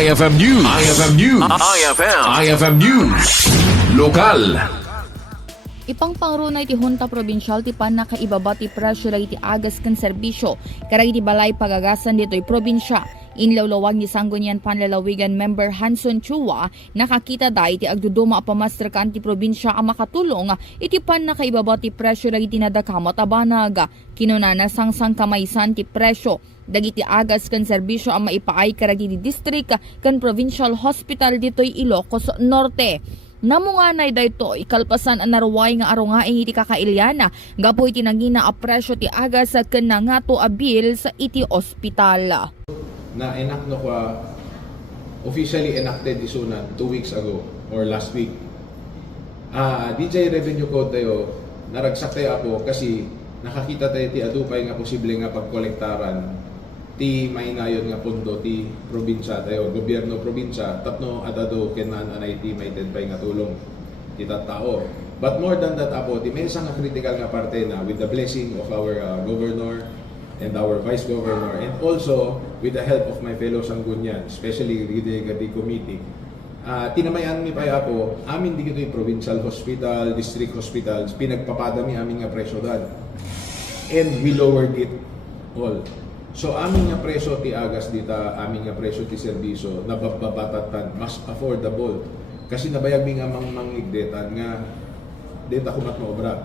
IFM News. IFM News. IFM News. Lokal. Ipang pangrunay ti Hunta Provincial ti pan nakaibaba ti presyo ti agas kan serbisyo karay ti balay pagagasan dito'y probinsya. Inlawlawag ni Sangguniang Panlalawigan member Hanson Chua nakakita dahi ti agduduma apamaster kan ti probinsya ang makatulong iti pan nakaibaba ti presyo ti nadakamat a banag. Kinunana sangsang kamaysan ti presyo dagiti agas kan serbisyo ang maipaay karay ti district kan provincial hospital dito'y Ilocos Norte. Namunganay dayto ikalpasan ang naruway nga arungaing iti kakailyana gapoy tinangina a presyo ti agas ken nangato a bill sa iti ospital. Na enact no kwa officially enacted isunan 2 weeks ago or last week. DJ revenue code tayo naragsak tayo ako kasi nakakita tayo ti adupay nga posible nga pagkolektaran ti mainayon nga pondo ti probinsya tayo, gobyerno probinsya tapno adado kenan anay ti maited pay nga tulong ti tattao. But more than that apo, ti may isang critical nga parte na with the blessing of our governor and our vice governor and also with the help of my fellow Sanggunian, especially the committee. Tinamayan mi pa apo, amin di kito'y provincial hospital, district hospitals, pinagpapadami amin nga presyo dad. And we lowered it all. So amin nga presyo ti agas dita, amin nga presyo ti serbisyo, nababatatan, mas affordable. Kasi nabayag mi nga mangigdetan nga deta kumat maobra.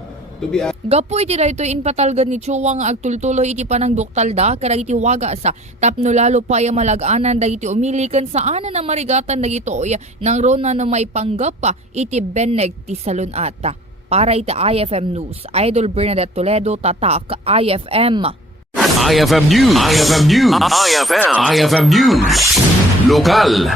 Gapoy iti daytoy inpatalgan ni Chua nga agtultuloy iti panang doktalda karay iti waga sa tapno lalo pa ya malaganan dagiti umili ken saan na marigatan dagitoy nang rona na may panggap pa iti beneg ti salunata. Para iti IFM News, Idol Bernadette Toledo, Tatak, IFM. IFM News. IFM News. IFM News. Lokal.